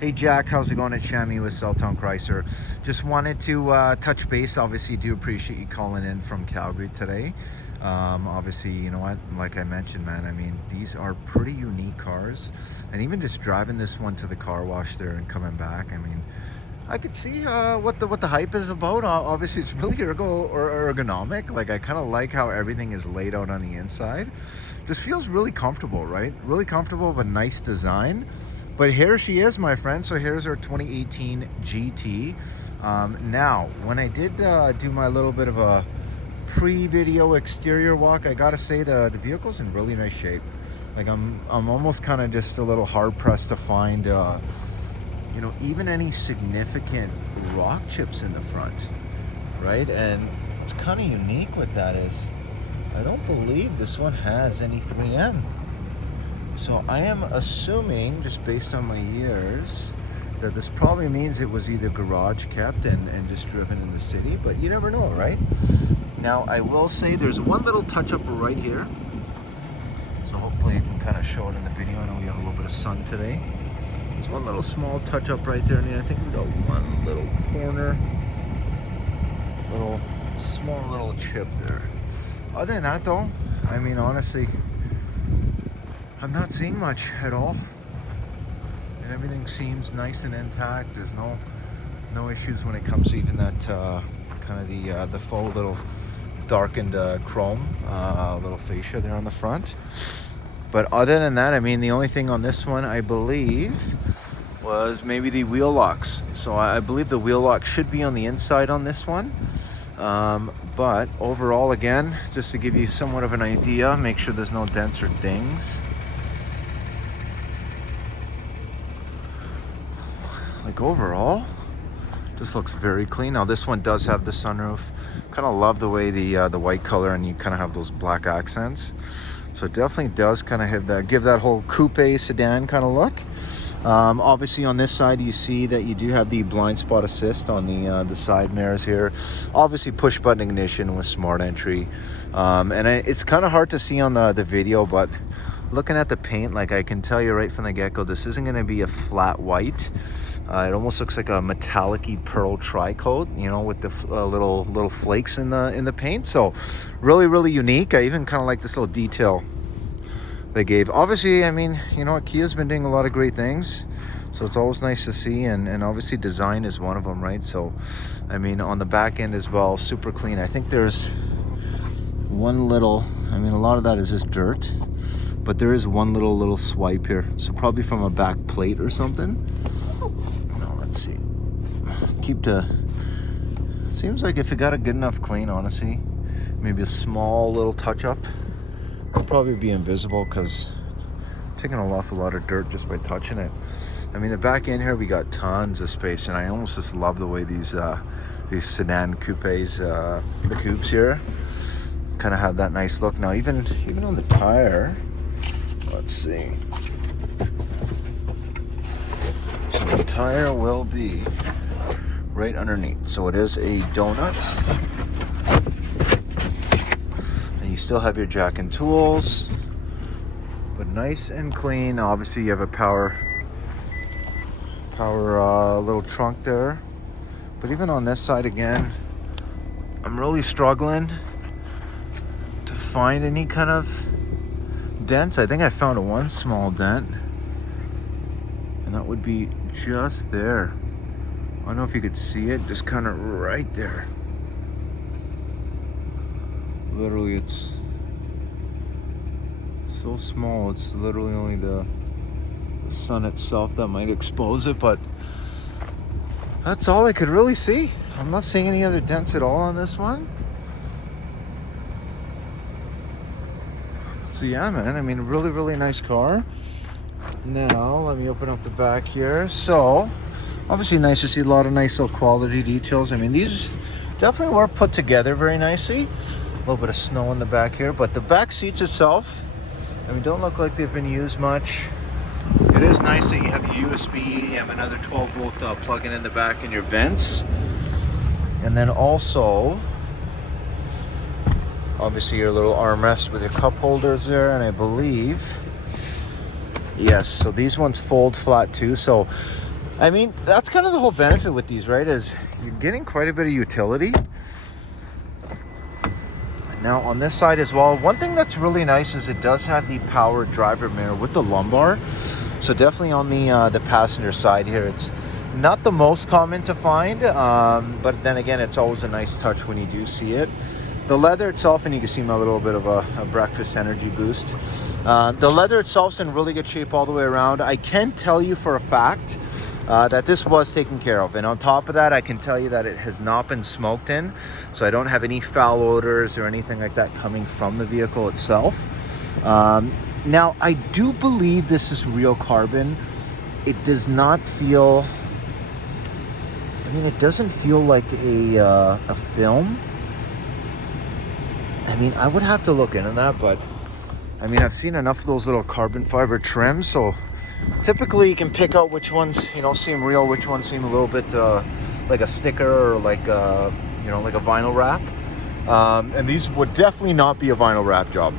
Hey Jack, how's it going? It's Shammi with Celltown Chrysler. Just wanted to touch base. Obviously, do appreciate you calling in from Calgary today. Obviously, you know what? Like I mentioned, man, I mean, these are pretty unique cars. And even just driving this one to the car wash there and coming back, I mean, I could see what the hype is about. Obviously, it's really ergonomic. Like, I kind of like how everything is laid out on the inside. Just feels really comfortable, right? Really comfortable, but nice design. But here she is, my friend. So here's our 2018 GT. Now, when I did do my little bit of a pre-video exterior walk, I gotta say the vehicle's in really nice shape. Like I'm almost kind of just a little hard pressed to find, you know, even any significant rock chips in the front, right? And what's kind of unique with that is I don't believe this one has any 3M. So I am assuming, just based on my years, that this probably means it was either garage kept and just driven in the city, but you never know, right? Now, I will say there's one little touch up right here. So hopefully I can kind of show it in the video. I know we have a little bit of sun today. There's one little small touch up right there, and I think we got one little corner, small little chip there. Other than that though, I mean, honestly, I'm not seeing much at all, and everything seems nice and intact. There's no issues when it comes to even that kind of the faux little darkened chrome little fascia there on the front. But other than that, I mean, the only thing on this one, I believe, was maybe the wheel locks. So I believe the wheel lock should be on the inside on this one. But overall, again, just to give you somewhat of an idea, make sure there's no dents or dings. Like overall, this looks very clean. Now this one does have the sunroof. Kind of love the way the white color, and you kind of have those black accents. So it definitely does kind of give that whole coupe sedan kind of look. Obviously on this side you see that you do have the blind spot assist on the side mirrors here. Obviously push button ignition with smart entry. And it's kind of hard to see on the video, but looking at the paint, like I can tell you right from the get-go, this isn't going to be a flat white. It almost looks like a metallic-y pearl tri-coat, you know, with the little flakes in the paint. So really unique. I even kind of like this little detail they gave. Obviously, I mean, you know what, Kia's been doing a lot of great things, so it's always nice to see, and obviously design is one of them, right? So I mean, on the back end as well, super clean. I think there's one little, I mean, a lot of that is just dirt, but there is one little swipe here, so probably from a back plate or something. Now let's see, seems like if it got a good enough clean, honestly, maybe a small little touch up, it'll probably be invisible because taking off a lot of dirt just by touching it. I mean, the back end here, we got tons of space, and I almost just love the way these sedan coupes, the coupes here, kind of have that nice look. Now, even on the tire, let's see. So the tire will be right underneath. So it is a donut. You still have your jack and tools, but nice and clean. Obviously you have a power little trunk there, but even on this side, again, I'm really struggling to find any kind of dents. I think I found one small dent, and that would be just there. I don't know if you could see it, just kind of right there. Literally, it's so small. It's literally only the sun itself that might expose it, but that's all I could really see. I'm not seeing any other dents at all on this one. So yeah, man, I mean, really nice car. Now let me open up the back here. So obviously nice to see a lot of nice little quality details. I mean, these definitely were put together very nicely. A little bit of snow in the back here, but the back seats itself, I mean, don't look like they've been used much. It is nice that you have your USB, you have another 12-volt plug-in in the back in your vents, and then also obviously your little armrest with your cup holders there, and I believe, yes, so these ones fold flat too. So I mean, that's kind of the whole benefit with these, right? Is you're getting quite a bit of utility. Now on this side as well, one thing that's really nice is it does have the power driver mirror with the lumbar. So definitely on the passenger side here, it's not the most common to find, but then again, it's always a nice touch when you do see it. The leather itself, and you can see my little bit of a breakfast energy boost. The leather itself's in really good shape all the way around. I can tell you for a fact that this was taken care of, and on top of that, I can tell you that it has not been smoked in, so I don't have any foul odors or anything like that coming from the vehicle itself. Now, I do believe this is real carbon. It does not feel, I mean, it doesn't feel like a film. I mean, I would have to look into that, but I mean, I've seen enough of those little carbon fiber trims, so typically you can pick out which ones, you know, seem real, which ones seem a little bit like a sticker or like you know, like a vinyl wrap. And these would definitely not be a vinyl wrap job.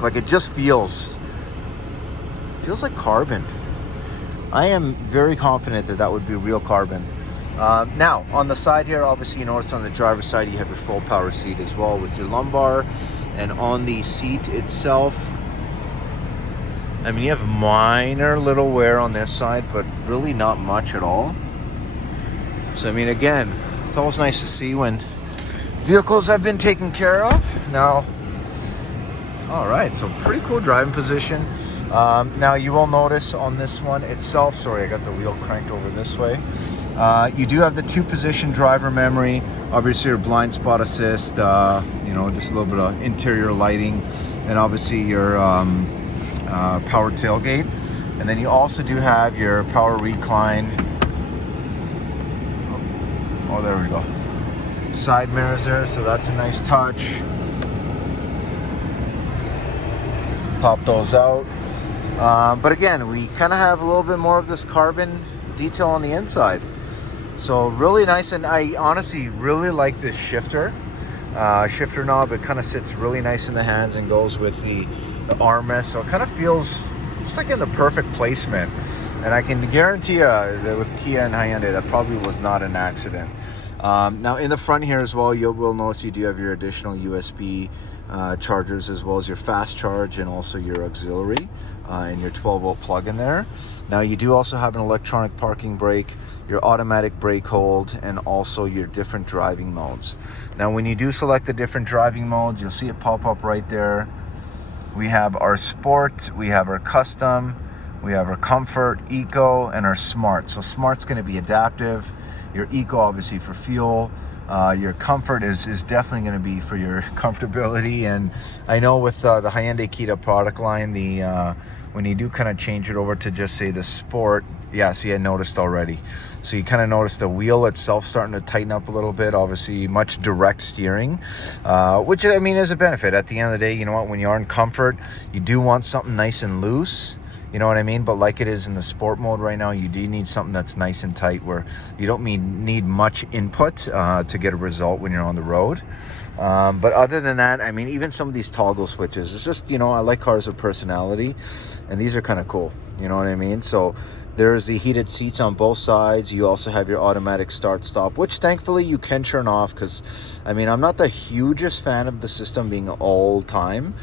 Like, it just feels like carbon. I am very confident that that would be real carbon. Now, on the side here, obviously you notice on the driver's side you have your full power seat as well with your lumbar. And on the seat itself, I mean, you have minor little wear on this side, but really not much at all. So, I mean, again, it's always nice to see when vehicles have been taken care of. Now, all right, so pretty cool driving position. Now, you will notice on this one itself, sorry, I got the wheel cranked over this way. You do have the 2-position driver memory, obviously your blind spot assist, you know, just a little bit of interior lighting, and obviously your power tailgate. And then you also do have your power recline. Oh, there we go. Side mirrors there, so that's a nice touch. Pop those out. But again, we kind of have a little bit more of this carbon detail on the inside. So really nice, and I honestly really like this shifter knob. It kind of sits really nice in the hands and goes with the armrest, so it kind of feels just like in the perfect placement. And I can guarantee you that with Kia and Hyundai, that probably was not an accident. Now in the front here as well, you will notice you do have your additional USB chargers, as well as your fast charge and also your auxiliary and your 12-volt plug in there. Now you do also have an electronic parking brake, your automatic brake hold, and also your different driving modes. Now when you do select the different driving modes, you'll see it pop up right there. We have our sport, we have our custom, we have our comfort, eco, and our smart. So smart's going to be adaptive, your eco obviously for fuel, your comfort is definitely going to be for your comfortability. And I know with the Hyundai Kia product line, when you do kind of change it over to just say the sport, yeah, see, I noticed already. So you kind of notice the wheel itself starting to tighten up a little bit. Obviously, much direct steering, which I mean is a benefit. At the end of the day, you know what? When you are in comfort, you do want something nice and loose. You know what I mean? But like it is in the sport mode right now, you do need something that's nice and tight, where you don't need much input to get a result when you're on the road. But other than that, I mean, even some of these toggle switches, it's just, you know, I like cars with personality, and these are kind of cool. You know what I mean? So there's the heated seats on both sides. You also have your automatic start stop, which thankfully you can turn off, because I mean, I'm not the hugest fan of the system being all time,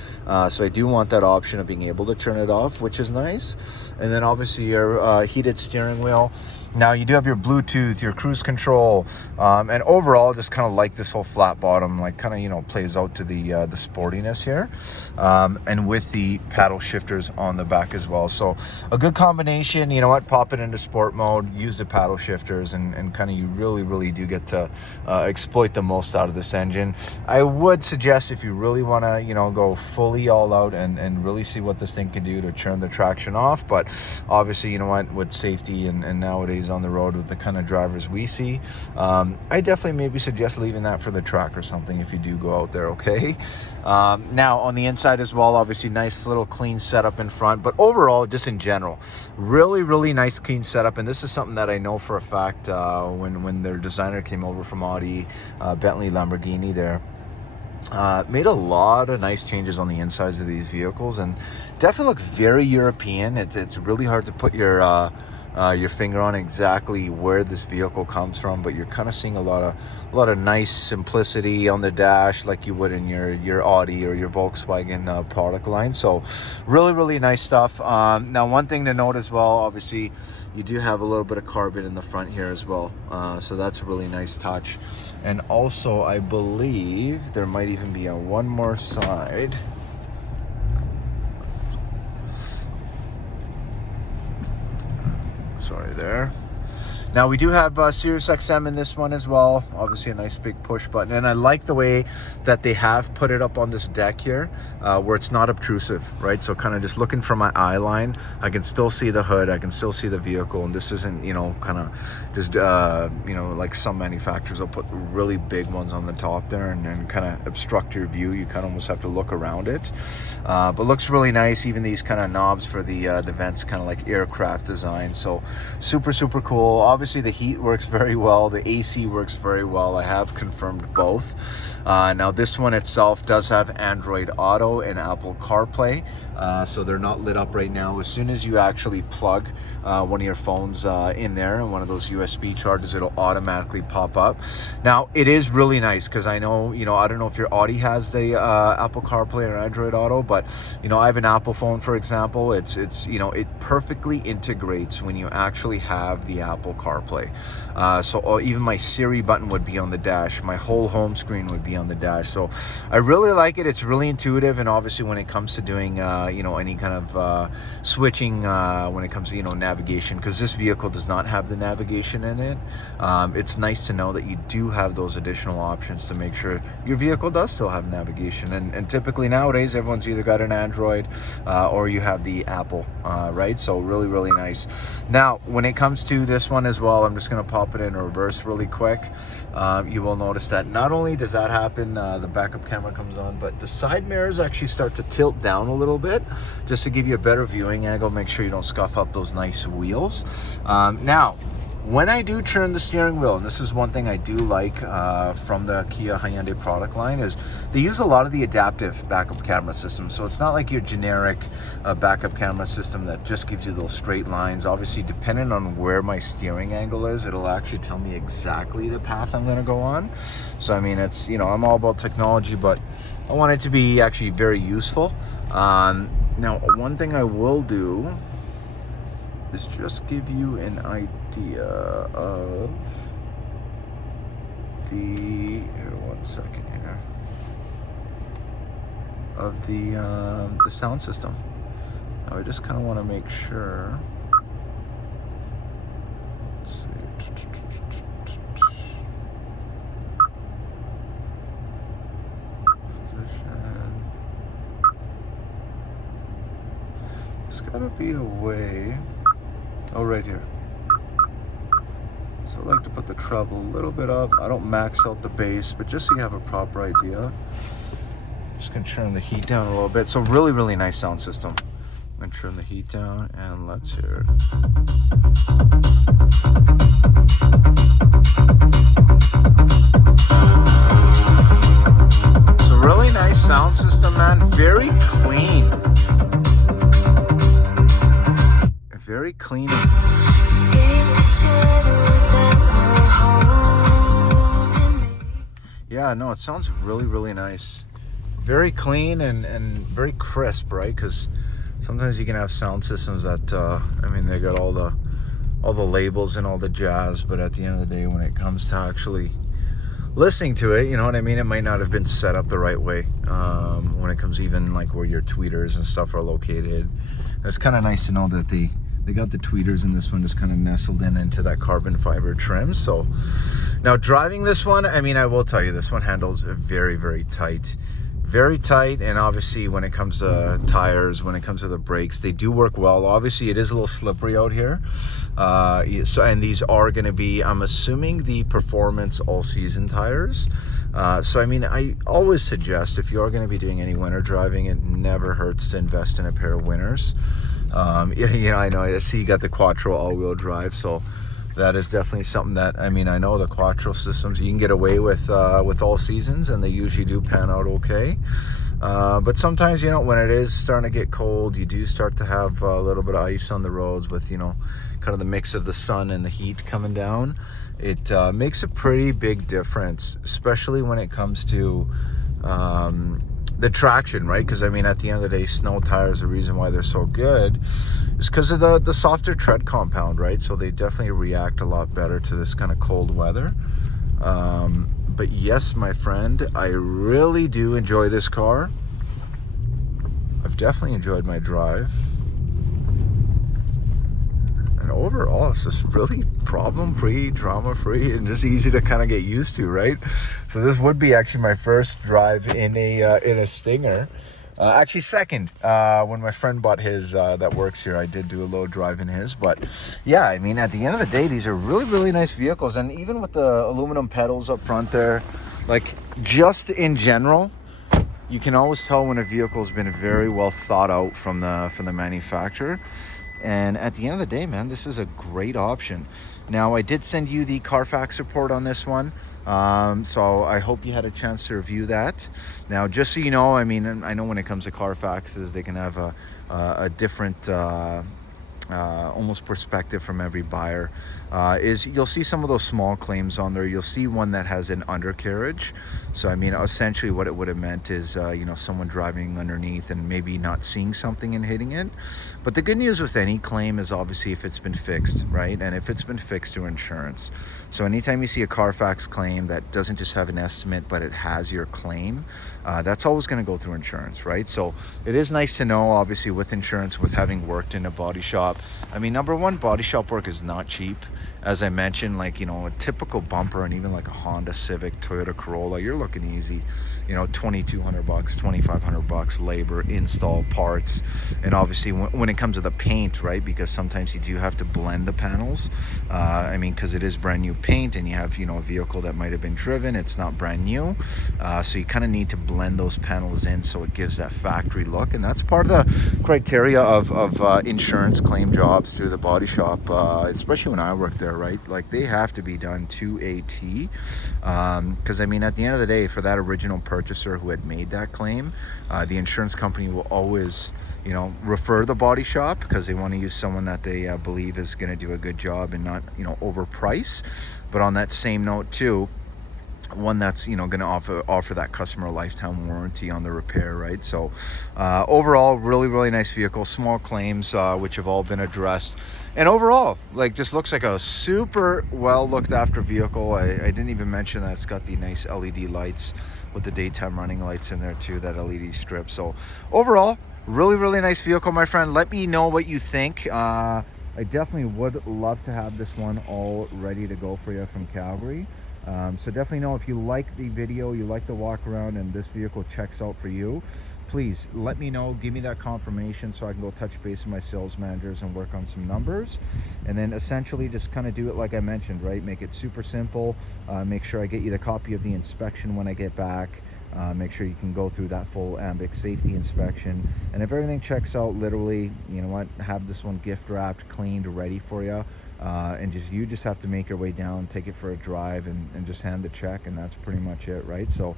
so I do want that option of being able to turn it off, which is nice. And then obviously your heated steering wheel. Now you do have your Bluetooth, your cruise control, and overall just kind of like this whole flat bottom, like kind of, you know, plays out to the sportiness here, and with the paddle shifters on the back as well. So a good combination. You know what, pop it into sport mode, use the paddle shifters, and kind of you really do get to exploit the most out of this engine. I would suggest, if you really want to, you know, go fully all out and really see what this thing can do, to turn the traction off. But obviously, you know what, with safety and nowadays on the road with the kind of drivers we see, I definitely maybe suggest leaving that for the track or something if you do go out there. Okay. Now on the inside as well, obviously nice little clean setup in front, but overall, just in general, really nice clean setup. And this is something that I know for a fact, when their designer came over from Audi, Bentley, Lamborghini there, made a lot of nice changes on the insides of these vehicles, and definitely look very European. It's really hard to put your your finger on exactly where this vehicle comes from, but you're kind of seeing a lot of nice simplicity on the dash, like you would in your Audi or your Volkswagen product line. So really nice stuff. Now, one thing to note as well, obviously you do have a little bit of carbon in the front here as well, so that's a really nice touch. And also, I believe there might even be on one more side. Sorry there. Now we do have Sirius XM in this one as well. Obviously a nice big push button. And I like the way that they have put it up on this deck here, where it's not obtrusive, right? So kind of just looking from my eye line, I can still see the hood, I can still see the vehicle. And this isn't, you know, kind of just, you know, like some manufacturers will put really big ones on the top there and kind of obstruct your view. You kind of almost have to look around it. But looks really nice. Even these kind of knobs for the vents, kind of like aircraft design. So super cool. Obviously the heat works very well, the AC works very well. I have confirmed both. Now this one itself does have Android Auto and Apple CarPlay, so they're not lit up right now. As soon as you actually plug one of your phones in there and one of those USB chargers, it'll automatically pop up. Now it is really nice because I know, you know, I don't know if your Audi has the Apple CarPlay or Android Auto, but you know, I have an Apple phone, for example. It's you know, it perfectly integrates when you actually have the Apple CarPlay. So even my Siri button would be on the dash, my whole home screen would be on the dash. So I really like it. It's really intuitive, and obviously when it comes to doing you know, any kind of switching, when it comes to, you know, navigation, because this vehicle does not have the navigation in it, it's nice to know that you do have those additional options to make sure your vehicle does still have navigation. And typically nowadays everyone's either got an Android or you have the Apple, right? So really nice. Now when it comes to this one as well, I'm just going to pop it in reverse really quick. You will notice that not only does that happen, the backup camera comes on, but the side mirrors actually start to tilt down a little bit just to give you a better viewing angle. Make sure you don't scuff up those nice wheels. Now when I do turn the steering wheel, and this is one thing I do like from the Kia Hyundai product line, is they use a lot of the adaptive backup camera system. So it's not like your generic backup camera system that just gives you those straight lines. Obviously, depending on where my steering angle is, it'll actually tell me exactly the path I'm going to go on. So I mean, it's, you know, I'm all about technology, but I want it to be actually very useful. Now, one thing I will do is just give you an idea of the, here, 1 second here, of the sound system. Now I just kind of want to make sure. Let's see. Position. There's got to be a way. Oh, right here. So I like to put the treble a little bit up. I don't max out the bass, but just so you have a proper idea. Just gonna turn the heat down a little bit. So really nice sound system. I'm gonna turn the heat down and let's hear it. So really nice sound system, man. Very clean. Very clean. Yeah, no, it sounds really nice. Very clean and very crisp, right? Because sometimes you can have sound systems that I mean, they got all the labels and all the jazz, but at the end of the day, when it comes to actually listening to it, you know what I mean, it might not have been set up the right way. When it comes even like where your tweeters and stuff are located, it's kind of nice to know that they got the tweeters in this one just kind of nestled into that carbon fiber trim. So now driving this one, I mean, I will tell you, this one handles very tight. Very tight, and obviously when it comes to tires, when it comes to the brakes, they do work well. Obviously it is a little slippery out here. So, and these are going to be, I'm assuming, the performance all-season tires. So I mean, I always suggest if you are going to be doing any winter driving, it never hurts to invest in a pair of winters. You know, I know, I see you got the Quattro all-wheel drive, so that is definitely something that, I mean, I know the Quattro systems you can get away with all seasons, and they usually do pan out okay. But sometimes, you know, when it is starting to get cold, you do start to have a little bit of ice on the roads with, you know, kind of the mix of the sun and the heat coming down. It makes a pretty big difference, especially when it comes to the traction, right? Because I mean, at the end of the day, snow tires, the reason why they're so good is because of the softer tread compound, right? So they definitely react a lot better to this kind of cold weather. But yes, my friend, I really do enjoy this car. I've definitely enjoyed my drive. And overall, it's just really problem-free, drama-free, and just easy to kind of get used to, right? So this would be actually my first drive in a Stinger. Actually second, when my friend bought his that works here, I did do a little drive in his. But yeah, I mean, at the end of the day, these are really, really nice vehicles. And even with the aluminum pedals up front there, like, just in general, you can always tell when a vehicle's been very well thought out from the manufacturer. And at the end of the day, man, this is a great option. Now, I did send you the Carfax report on this one. So I hope you had a chance to review that. Now, just so you know, I mean, I know when it comes to Carfaxes, they can have a different almost perspective from every buyer. Is you'll see some of those small claims on there. You'll see one that has an undercarriage. So I mean, essentially what it would have meant is you know, someone driving underneath and maybe not seeing something and hitting it. But the good news with any claim is obviously if it's been fixed, right? And if it's been fixed through insurance. So anytime you see a Carfax claim that doesn't just have an estimate, but it has your claim, that's always going to go through insurance, right? So it is nice to know, obviously, with insurance, with having worked in a body shop. I mean, number one, body shop work is not cheap. As I mentioned, like, you know, a typical bumper and even like a Honda Civic, Toyota Corolla, you're looking easy, you know, $2,200, $2,500 labor, install, parts. And obviously when it comes to the paint, right, because sometimes you do have to blend the panels. I mean, because it is brand new paint and you have, you know, a vehicle that might have been driven, it's not brand new. So you kind of need to blend those panels in so it gives that factory look. And that's part of the criteria of insurance claim jobs through the body shop, especially when I worked there, right? Like, they have to be done to a T. Because I mean, at the end of the day, for that original purchaser who had made that claim, the insurance company will always, you know, refer the body shop because they want to use someone that they believe is going to do a good job and not, you know, overprice. But on that same note too, one that's, you know, going to offer that customer a lifetime warranty on the repair, right? So overall, really, really nice vehicle. Small claims which have all been addressed, and overall, like, just looks like a super well looked after vehicle. I didn't even mention that it's got the nice LED lights with the daytime running lights in there too, that LED strip. So overall, really, really nice vehicle, my friend. Let me know what you think. I definitely would love to have this one all ready to go for you from Calgary. So definitely know if you like the video, you like the walk around, and this vehicle checks out for you, please let me know. Give me that confirmation so I can go touch base with my sales managers and work on some numbers. And then essentially just kind of do it like I mentioned, right? Make it super simple. Make sure I get you the copy of the inspection when I get back. Make sure you can go through that full AMBIC safety inspection. And if everything checks out, literally, you know what, have this one gift wrapped, cleaned, ready for you. And you just have to make your way down, take it for a drive, and just hand the check, and that's pretty much it, right? So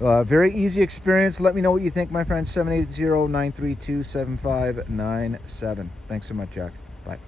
very easy experience. Let me know what you think, my friend. 780-932-7597. Thanks so much, Jack. Bye.